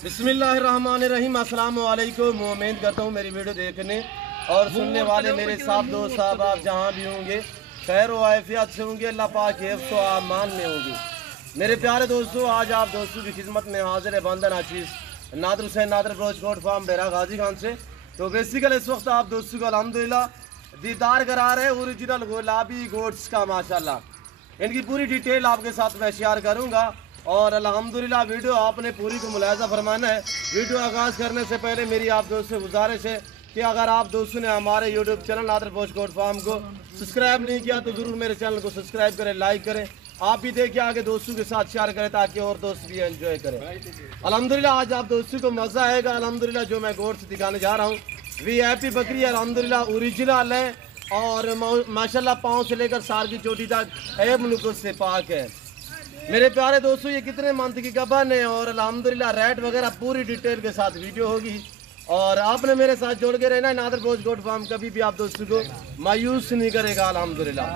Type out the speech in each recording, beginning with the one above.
बिस्मिल्लाहिर्रहमानिर्रहीम। अस्सलाम वालेकुम। उम्मीद करता हूँ मेरी वीडियो देखने और सुनने वाले मेरे साथ दोस्त साहब आप जहाँ भी होंगे खैर व आफियत से होंगे, अल्लाह पाक हिफ्ज़ व अमान में होंगे। मेरे प्यारे दोस्तों, आज आप दोस्तों की खिदमत में हाजिर है बंदर आशीष नादर हुसैन नादर ब्रोच कोट फार्म बेरा गाजी खान से। तो बेसिकल इस वक्त आप दोस्तों को अल्हम्दुलिल्लाह दीदार करा रहे हैं ओरिजिनल गुलाबी गोट्स का। माशाल्लाह इनकी पूरी डिटेल आपके साथ मैं शेयर करूँगा और अल्हम्दुलिल्लाह वीडियो आपने पूरी को मुलाहिज़ा फरमाना है। वीडियो आगाज़ करने से पहले मेरी आप दोस्तों से गुजारिश है कि अगर आप दोस्तों ने हमारे यूट्यूब चैनल नादर ब्रोच कोट फार्म को सब्सक्राइब नहीं किया तो ज़रूर मेरे चैनल को सब्सक्राइब करें, लाइक करें, आप भी देखिए आगे दोस्तों के साथ शेयर करें ताकि और दोस्त भी एंजॉय करें। अल्हम्दुलिल्लाह आज आप दोस्तों को मज़ा आएगा। अल्हम्दुलिल्लाह जो मैं गोट्स दिखाने जा रहा हूँ VIP बकरी अल्हम्दुलिल्लाह ओरिजिनल है और माशाल्लाह पाँव से लेकर सार की चोटी तक ऐब नुकुस से पाक है। मेरे प्यारे दोस्तों, ये कितने मंथ की गबन है और अल्हम्दुलिल्लाह रेट वगैरह पूरी डिटेल के साथ वीडियो होगी और आपने मेरे साथ जोड़ के रहना है। नादर ब्रोच गोट फार्म कभी भी आप दोस्तों को मायूस नहीं करेगा अल्हम्दुलिल्लाह।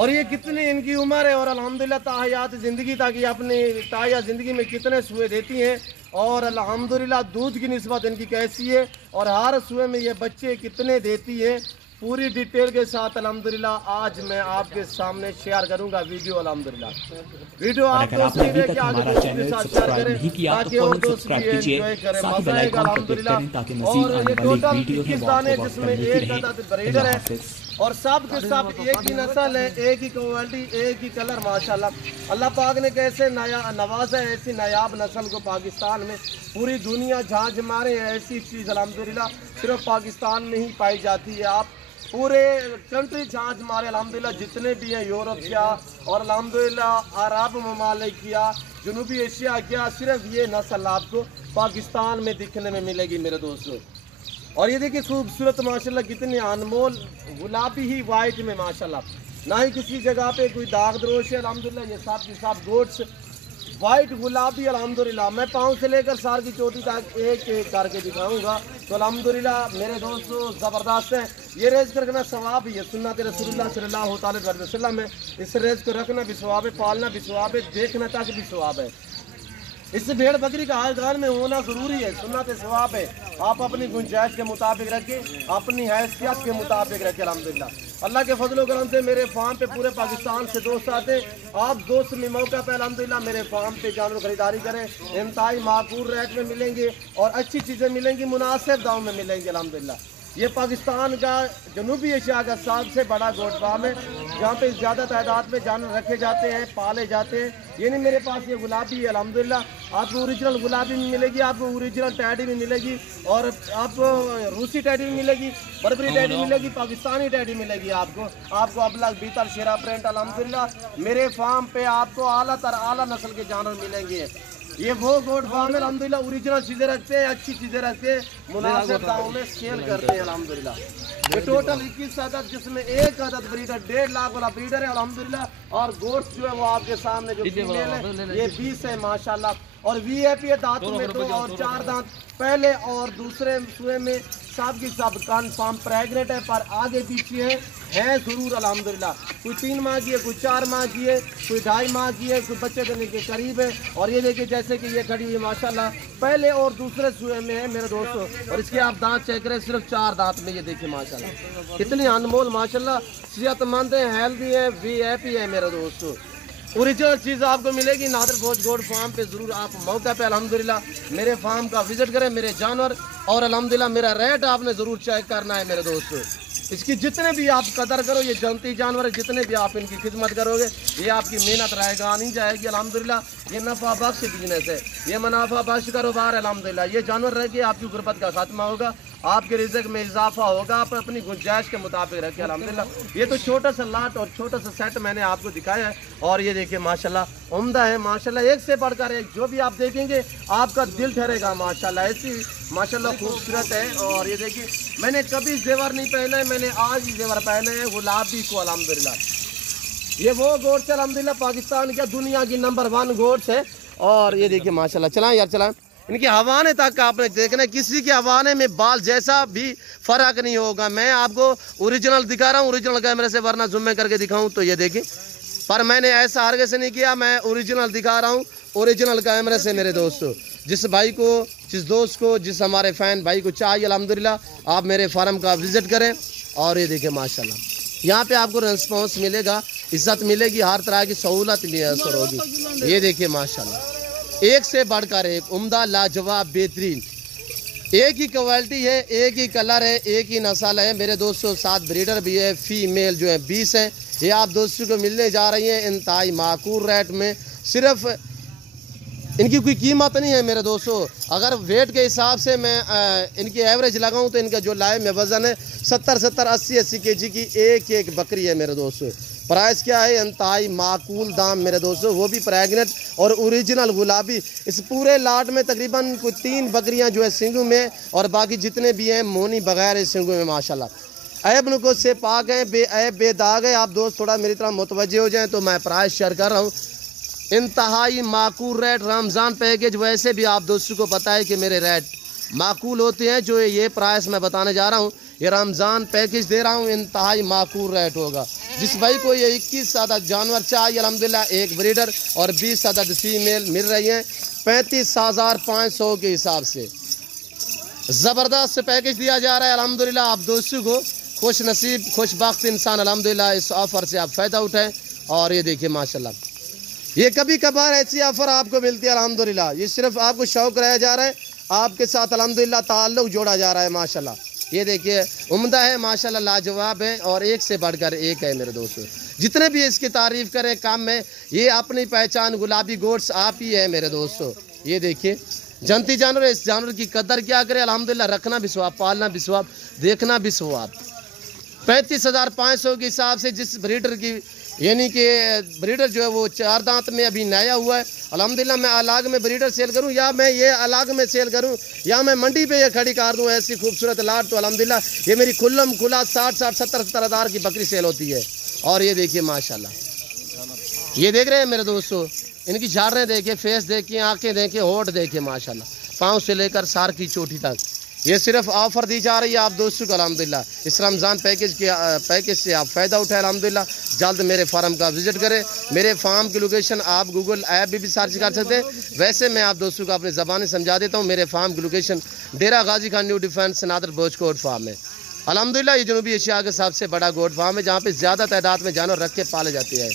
और ये कितनी इनकी उम्र है और अल्हम्दुलिल्लाह ताहयात ज़िंदगी ताकि अपनी ताया ज़िंदगी में कितने सुए देती हैं और अल्हम्दुलिल्लाह दूध की निस्बत इनकी कैसी है और हर सुए में ये बच्चे कितने देती है पूरी डिटेल के साथ अल्हम्दुलिल्लाह आज मैं आपके सामने शेयर करूंगा वीडियो। अल्हम्दुलिल्लाह वीडियो आप दोस्त भी देख के आगे दोस्तों के साथ शेयर करें ताकि और दोस्त भी एंजॉय करें, मजा आएगा अल्हम्दुलिल्लाह। और ये टोटल 21 दाने जिसमें एक अदद ब्रीडर है और सब के सब एक ही नस्ल है, एक ही क्वालिटी, एक ही कलर। माशाल्लाह अल्लाह पाक ने कैसे नवाजा है ऐसी नायाब नस्ल को पाकिस्तान में पूरी दुनिया झांझ मारे है। ऐसी चीज़ अल्हम्दुलिल्लाह सिर्फ पाकिस्तान में ही पाई जाती है। आप पूरे कंट्री झांझ मारे अल्हम्दुलिल्लाह जितने भी हैं, यूरोप किया और अल्हम्दुलिल्लाह अरब ममालिक किया, जनूबी एशिया किया, सिर्फ ये नस्ल आपको पाकिस्तान में दिखने में मिलेगी मेरे दोस्तों। और ये देखिए खूबसूरत माशाल्लाह कितनी अनमोल गुलाबी ही वाइट में माशाल्लाह, ना ही किसी जगह पे कोई दाग दरोश है। अल्हम्दुलिल्लाह ये सब के सब गोट्स वाइट गुलाबी अल्हम्दुलिल्लाह। मैं पाँव से लेकर सार की चोटी तक एक एक करके दिखाऊंगा तो अल्हम्दुलिल्लाह मेरे दोस्तों ज़बरदस्त है। ये रेज कर रखना सवाब ही है, सुन्नत रसूलुल्लाह सल्लल्लाहु अलैहि वसल्लम है। इस रेज को रखना भी सवाब है, पालना भी सवाब है, देखना तक भी सवाब है। इस भेड़ बकरी का हाल गाल में होना ज़रूरी है, सुन्नत सवाब है। आप अपनी गुंजाइश के मुताबिक रखें, अपनी हैसियत के मुताबिक रखें। अल्हम्दुलिल्लाह अल्लाह के फजल करम से मेरे फार्म पे पूरे पाकिस्तान से दोस्त आते हैं। आप दोस्त में मौका पे अल्हम्दुलिल्लाह मेरे फार्म पे जानवर खरीदारी करें, इंतहाई माकूल रेट में मिलेंगे और अच्छी चीज़ें मिलेंगी, मुनासिब दाम में मिलेंगी। अल्हम्दुलिल्लाह ये पाकिस्तान का जनूबी एशिया का सबसे बड़ा गोट फार्म है जहाँ पे ज़्यादा तादाद में जानवर रखे जाते हैं, पाले जाते हैं। ये नहीं मेरे पास ये गुलाबी है अल्हम्दुलिल्लाह आपको ओरिजिनल गुलाबी भी मिलेगी, आपको ओरिजिनल टैडी भी मिलेगी और आपको रूसी टैडी भी मिलेगी, बर्बरी टैडी मिलेगी, पाकिस्तानी टैडी मिलेगी। आपको अबलग बीतर शेरा प्रिंट अल्हम्दुलिल्लाह मेरे फार्म पे आपको आला तर आला नस्ल के जानवर मिलेंगे। ये वो गोट फार्म है अल्हम्दुलिल्लाह ओरिजिनल चीज़ें रखते हैं, अच्छी चीज़ें रखते हैं, मुनासिब दामों में सेल करते हैं अल्हम्दुलिल्लाह। ये टोटल 21 अदद जिसमें एक अदद ब्रीडर 1.5 लाख वाला ब्रीडर है अल्हम्दुलिल्लाह। और गोश्त जो है वो आपके सामने जो फीमेल है ये 20 है माशाल्लाह। और VIP है, दांतों में 2 और 4 दांत, पहले और दूसरे सुए में सब की सब कन्फर्म प्रेगनेंट है पर आगे पीछे है ज़रूर अल्हम्दुलिल्लाह। कोई 3 माह की है, कोई 4 माह की है, कोई 2.5 माह की है, कोई बच्चे देने के करीब है। और ये देखिए जैसे कि ये खड़ी हुई माशाल्लाह पहले और दूसरे सुए में है मेरे दोस्तों। और इसके आप दांत चेक करें, सिर्फ 4 दांत में ये देखिए माशाल्लाह कितनी अनमोल माशाल्लाह सेहतमंद है, हेल्दी है, VIP है मेरे दोस्तों। ओरिजिनल चीज़ आपको मिलेगी नादर ब्रोच गोट फार्म पे। ज़रूर आप मौका पे अल्हम्दुलिल्लाह मेरे फार्म का विजिट करें, मेरे जानवर और अल्हम्दुलिल्लाह मेरा रेट आपने ज़रूर चेक करना है मेरे दोस्तों। इसकी जितने भी आप कदर करो, ये जनती जानवर है, जितने भी आप इनकी खिदमत करोगे ये आपकी मेहनत रहेगा नहीं जाएगी अल्हम्दुलिल्लाह। ये नफ़ा बख्श बिजनेस है, ये मुनाफा बख्श कारोबार है अल्हम्दुलिल्लाह। ये जानवर रह के आपकी गुर्बत का खात्मा होगा, आपके रिज़्क़ में इजाफा होगा, आप अपनी गुंजाइश के मुताबिक रखें अल्हम्दुलिल्लाह। ये तो छोटा सा लाट और छोटा सा सेट मैंने आपको दिखाया है और ये देखिए माशाल्लाह उम्दा है माशाल्लाह, एक से बढ़कर एक। जो भी आप देखेंगे आपका दिल ठहरेगा माशाल्लाह, ऐसी माशाल्लाह खूबसूरत है। और ये देखिए मैंने कभी जेवर नहीं पहने है, मैंने आज ही जेवर पहने हैं गुलाबी को अल्हम्दुलिल्लाह। ये वो गोट्स है अल्हम्दुलिल्लाह पाकिस्तान का दुनिया की नंबर 1 गोट्स है। और ये देखिए माशाल्लाह चलाएं यार चलाएं, इनकी हवाने तक आपने देखना है, किसी के हवाने में बाल जैसा भी फर्क नहीं होगा। मैं आपको ओरिजिनल दिखा रहा हूँ ओरिजिनल कैमरे से, वरना जूम में करके दिखाऊं तो ये देखिए पर मैंने ऐसा हरगिज़ से नहीं किया, मैं ओरिजिनल दिखा रहा हूँ, ओरिजिनल कैमरे से मेरे दोस्तों। जिस भाई को, जिस दोस्त को, जिस हमारे फ़ैन भाई को चाहिए अल्हम्दुलिल्लाह आप मेरे फार्म का विज़िट करें। और ये देखिए माशाल्लाह, यहाँ पे आपको रिस्पॉन्स मिलेगा, इज़्ज़त मिलेगी, हर तरह की सहूलत मैसर होगी। ये देखिए माशाल्लाह, एक से बढ़कर एक उम्दा, लाजवाब, बेहतरीन, एक ही क्वालिटी है, एक ही कलर है, एक ही नस्ल है मेरे दोस्तों। 7 ब्रीडर भी है, फीमेल जो है 20 हैं। ये आप दोस्तों को मिलने जा रही हैं इंतहाई माकूल रेट में। सिर्फ इनकी कोई कीमत नहीं है मेरे दोस्तों। अगर वेट के हिसाब से मैं इनकी एवरेज लगाऊं तो इनका जो लाइव में वज़न है 70 80 kg की एक बकरी है मेरे दोस्तों। प्राइस क्या है? इंतहाई माकूल दाम मेरे दोस्तों, वो भी प्रेगनेंट और ओरिजिनल गुलाबी। इस पूरे लाट में तकरीबन कुछ 3 बकरियां जो है सिंगू में, और बाकी जितने भी हैं मोनी बगैर है सिंगू में माशाल्लाह। ऐब नुको से पाक है, बेऐब बेदाग है। आप दोस्त थोड़ा मेरी तरह मुतवज्जे हो जाएं तो मैं प्राइस शेयर कर रहा हूँ। इंतहाई माकूल रेट, रमज़ान पैकेज वैसे भी आप दोस्तों को पता है कि मेरे रेट माकूल होते हैं। जो ये प्राइस मैं बताने जा रहा हूँ, ये रमज़ान पैकेज दे रहा हूँ, इंतहाई माकूल रेट होगा। जिस भाई को ये 21 अदद जानवर चाहिए अल्हम्दुलिल्लाह, एक ब्रीडर और 20 अदद फीमेल मिल रही हैं 35,500 के हिसाब से। ज़बरदस्त पैकेज दिया जा रहा है अल्हम्दुलिल्लाह। आप दोस्तों को खुश नसीब खुशबख्त इंसान अल्हम्दुलिल्लाह इस ऑफ़र से आप फ़ायदा उठाएं। और ये देखिए माशाल्लाह, ये कभी कभार ऐसी ऑफ़र आपको मिलती है अल्हम्दुलिल्लाह। ये सिर्फ आपको शौक़ रहा जा रहा है, आपके साथ अल्हम्दुलिल्लाह ताल्लुक़ जोड़ा जा रहा है माशाल्लाह। ये देखिए उम्दा है माशाल्लाह, लाजवाब है और एक से बढ़कर एक है मेरे दोस्तों। जितने भी इसकी तारीफ़ करें कम है। ये अपनी पहचान गुलाबी गोट्स आप ही है मेरे दोस्तों। ये देखिए जनती जानवर है, इस जानवर की कदर क्या करे अल्हम्दुलिल्लाह। रखना भी सवाब, पालना भी सवाब, देखना भी सवाब। 35,500 के हिसाब से जिस ब्रीडर की, यानी कि ब्रीडर जो है वो 4 दांत में अभी नया हुआ है अल्हम्दुलिल्लाह। मैं अलग में ब्रीडर सेल करूं या मैं ये अलग में सेल करूं या मैं मंडी पे ये खड़ी कर दूं, ऐसी खूबसूरत लाट तो अल्हम्दुलिल्लाह ये मेरी खुल्लम खुला 60 70 हज़ार की बकरी सेल होती है। और ये देखिए माशाल्लाह, ये देख रहे हैं मेरे दोस्तों, इनकी झाड़ें देखिए, फेस देखिए, आंखें देखिए, होठ देखिए माशाल्लाह, पाँव से लेकर सार की चोटी तक। ये सिर्फ ऑफ़र दी जा रही है आप दोस्तों को अल्हम्दुलिल्लाह। इस रमज़ान पैकेज से आप फ़ायदा उठाएं अल्हम्दुलिल्लाह। जल्द मेरे फार्म का विज़िट करें। मेरे फार्म की लोकेशन आप गूगल ऐप भी सर्च कर सकते हैं। वैसे मैं आप दोस्तों को अपनी ज़बानी समझा देता हूँ। मेरे फार्म की लोकेशन डेरा गाजी खान न्यू डिफेंस नादर बोझ गोट फार्म है अल्हम्दुलिल्लाह। ये जनूबी एशिया का सबसे बड़ा गोट फार्म है, जहाँ पे ज़्यादा तादाद में जानवर रख के पाले जाते हैं।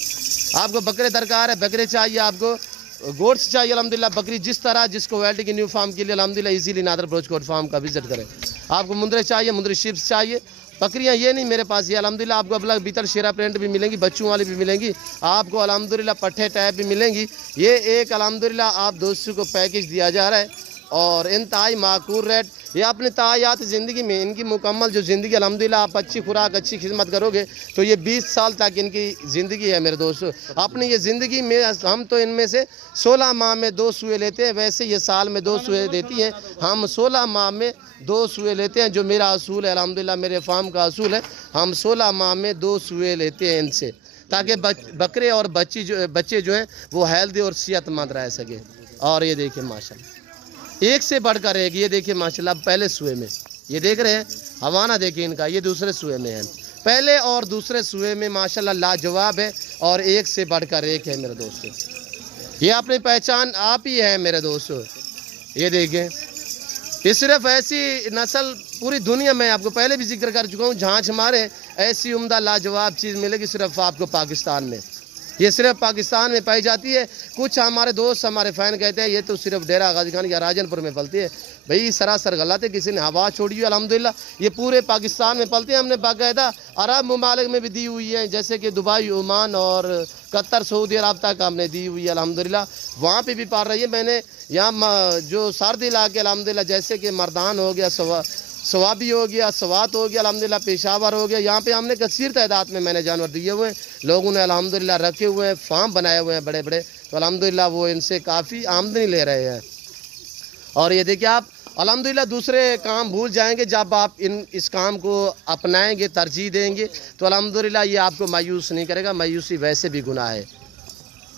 आपको बकरे दरकार है, बकरे चाहिए, आपको गोट्स चाहिए अल्हम्दुलिल्लाह, बकरी जिस तरह जिस क्वालिटी की न्यू फार्म के लिए अल्हम्दुलिल्लाह इजीली नादर ब्रोच गोट फार्म का विजिट करें। आपको मुंदरे चाहिए, मुंदरी शिप्स चाहिए, बकरियां ये नहीं मेरे पास, ये अल्हम्दुलिल्लाह आपको अबलग बीतल शेरा प्रिंट भी मिलेंगी, बच्चों वाली भी मिलेंगी, आपको अल्हम्दुलिल्लाह पट्टे टैप भी मिलेंगी। ये एक अल्हम्दुलिल्लाह आप दोस्तों को पैकेज दिया जा रहा है और इंतहाई माकूल रेट। ये अपनी तायात ज़िंदगी में इनकी मुकम्मल जो ज़िंदगी अल्हम्दुलिल्लाह आप अच्छी खुराक अच्छी खिदमत करोगे तो ये 20 साल तक इनकी ज़िंदगी है मेरे दोस्तों। अपनी ये ज़िंदगी में हम तो इनमें से 16 माह में 2 सुए लेते हैं, वैसे ये साल में 2 सुए देती हैं, हम 16 माह में 2 सुए लेते हैं। जो मेरा असूल है अल्हम्दुलिल्लाह, मेरे फार्म का असूल है, हम 16 माह में 2 सुए लेते हैं इनसे, ताकि बकरे और बच्चे जो हैं वो हेल्दी और सेहतमंद रह सके। और ये देखिए माशाल्लाह, एक से बढ़कर एक। ये देखिए माशाल्लाह, पहले सुए में ये देख रहे हैं, हवाना देखिए इनका, ये दूसरे सुए में है। पहले और दूसरे सुए में माशाल्लाह लाजवाब है और एक से बढ़कर एक है मेरे दोस्तों। ये अपनी पहचान आप ही है मेरे दोस्तों। ये देखें, ये सिर्फ ऐसी नस्ल पूरी दुनिया में आपको पहले भी जिक्र कर चुका हूँ, झांझ मारे ऐसी उम्दा लाजवाब चीज़ मिलेगी सिर्फ आपको पाकिस्तान में। ये सिर्फ पाकिस्तान में पाई जाती है। कुछ हमारे दोस्त हमारे फ़ैन कहते हैं ये तो सिर्फ डेरा गाजी खान या राजनपुर में पलती है। भाई सरासर गलत है, किसी ने हवा छोड़ी है अल्हम्दुलिल्लाह, ये पूरे पाकिस्तान में पलती है। हमने बाकायदा अरब ममालिक में भी दी हुई है, जैसे कि दुबई, ओमान और कतर, सऊदी अरब तक हमने दी हुई है अल्हम्दुलिल्लाह, वहाँ पे भी पाल रही है। मैंने यहाँ जो सर्दी इलाके अल्हम्दुलिल्लाह, जैसे कि मर्दान हो गया, सवाबी हो गया, सवात हो गया अल्हम्दुलिल्लाह, पेशावर हो गया, यहाँ पे हमने कसीर तादाद में मैंने जानवर दिए हुए हैं। लोगों ने अल्हम्दुलिल्लाह रखे हुए हैं, फार्म बनाए हुए हैं बड़े बड़े, तो अल्हम्दुलिल्लाह वो इनसे काफ़ी आमदनी ले रहे हैं। और ये देखिए आप अल्हम्दुलिल्लाह दूसरे काम भूल जाएंगे जब आप इस काम को अपनाएंगे, तरजीह देंगे, तो अल्हम्दुलिल्लाह ये आपको मायूस नहीं करेगा। मायूसी वैसे भी गुनाह है।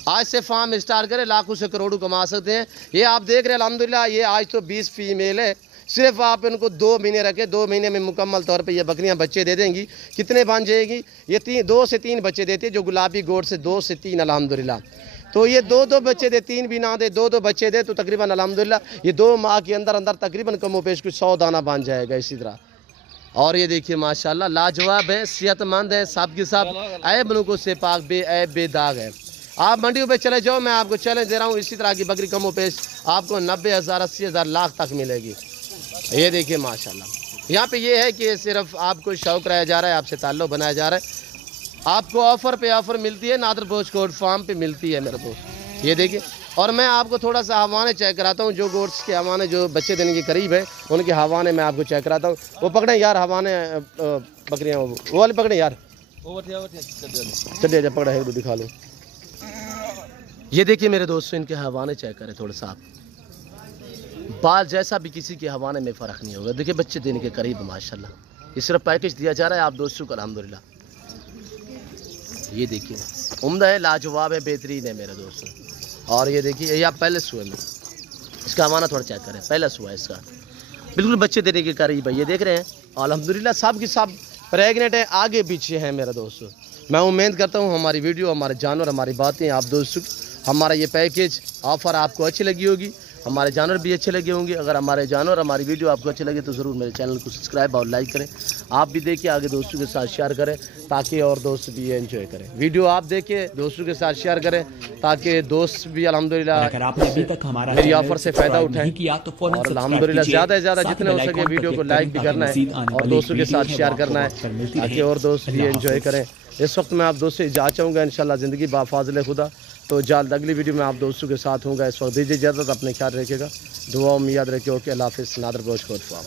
आज से फार्म स्टार्ट करें, लाखों से करोड़ों कमा सकते हैं। ये आप देख रहे हैं अल्हम्दुलिल्लाह, ये आज तो 20 फीमेल है, सिर्फ आप इनको 2 महीने रखें, 2 महीने में मुकम्मल तौर पे ये बकरियां बच्चे दे देंगी। कितने बन जाएगी ये? 2 से 3 बच्चे देती है, जो गुलाबी गोट से 2 से 3 अल्हम्दुलिल्लाह। तो ये 2-2 बच्चे दे, 3 भी ना दे, 2-2 बच्चे दे तो तकरीबन अल्हम्दुलिल्लाह ये 2 माह के अंदर अंदर तकरीबन कमो पेश कुछ 100 दाना बन जाएगा इसी तरह। और ये देखिए माशाल्लाह लाजवाब है, सेहतमंद है, सब के सब ऐब नुको से पाक, बेऐब बेदाग है। आप मंडियों पे चले जाओ, मैं आपको चैलेंज दे रहा हूँ, इसी तरह की बकरी कमो पेश आपको 90,000 80,000 लाख तक मिलेगी। ये देखिए माशाल्लाह। यहाँ पे ये है कि सिर्फ आपको शौक रहा जा रहा है, आपसे ताल्लुक़ बनाया जा रहा है। आपको ऑफ़र पे ऑफ़र मिलती है, नादर भोज कोट फार्म पे मिलती है मेरे दोस्त। ये देखिए, और मैं आपको थोड़ा सा हवाने चेक कराता हूँ, जो गोट्स के हवाने जो बच्चे देने के करीब है उनके हवाने मैं आपको चेक कराता हूँ। वो पकड़े यार हवाने बकरियाँ, वो वाले पकड़े यार, चलिए जब पकड़ा है तो दिखा लो। ये देखिए मेरे दोस्तों, इनके हवाने चेक करें थोड़ा सा आप, बाल जैसा भी किसी के हवाने में फ़र्क नहीं होगा। देखिए बच्चे देने के करीब माशाल्लाह, ये सिर्फ पैकेज दिया जा रहा है आप दोस्तों को अल्हम्दुलिल्लाह। ये देखिए उम्दा है, लाजवाब है, बेहतरीन है मेरे दोस्तों। और ये देखिए ये आप पहले सुए में इसका हवाना थोड़ा चेक करें, पहला सुआ है इसका, बिल्कुल बच्चे देने के करीब है। ये देख रहे हैं अल्हम्दुलिल्लाह, सब की सब प्रेगनेंट है, आगे पीछे है मेरे दोस्तों। मैं उम्मीद करता हूँ हमारी वीडियो, हमारे जानवर, हमारी बातें आप दोस्तों, हमारा ये पैकेज ऑफ़र आपको अच्छी लगी होगी, हमारे जानवर भी अच्छे लगे होंगे। अगर हमारे जानवर, हमारी वीडियो आपको अच्छे लगे तो ज़रूर मेरे चैनल को सब्सक्राइब और लाइक करें। आप भी देखिए, आगे दोस्तों के साथ शेयर करें ताकि और दोस्त भी एंजॉय करें। वीडियो आप देखिए, दोस्तों के साथ शेयर करें ताकि दोस्त भी अल्हम्दुलिल्लाह मेरी ऑफर से फ़ायदा उठाएं। और अल्हम्दुलिल्लाह ज़्यादा से ज़्यादा जितने हो सके वीडियो को लाइक भी करना है और दोस्तों के साथ शेयर करना है ताकि और दोस्त भी एंजॉय करें। इस वक्त मैं आप दोस्तों से जा चाहूँगा इंशाल्लाह ज़िंदगी बाफाज़िल खुदा। तो जल्द अगली वीडियो में आप दोस्तों के साथ होगा। इस वक्त दीजिए इजाज़त, अपने ख्याल रखिएगा, दुआओं में याद रखिए। ओके, अल्लाह हाफ़िज़। नादर भोज कोट फार्म।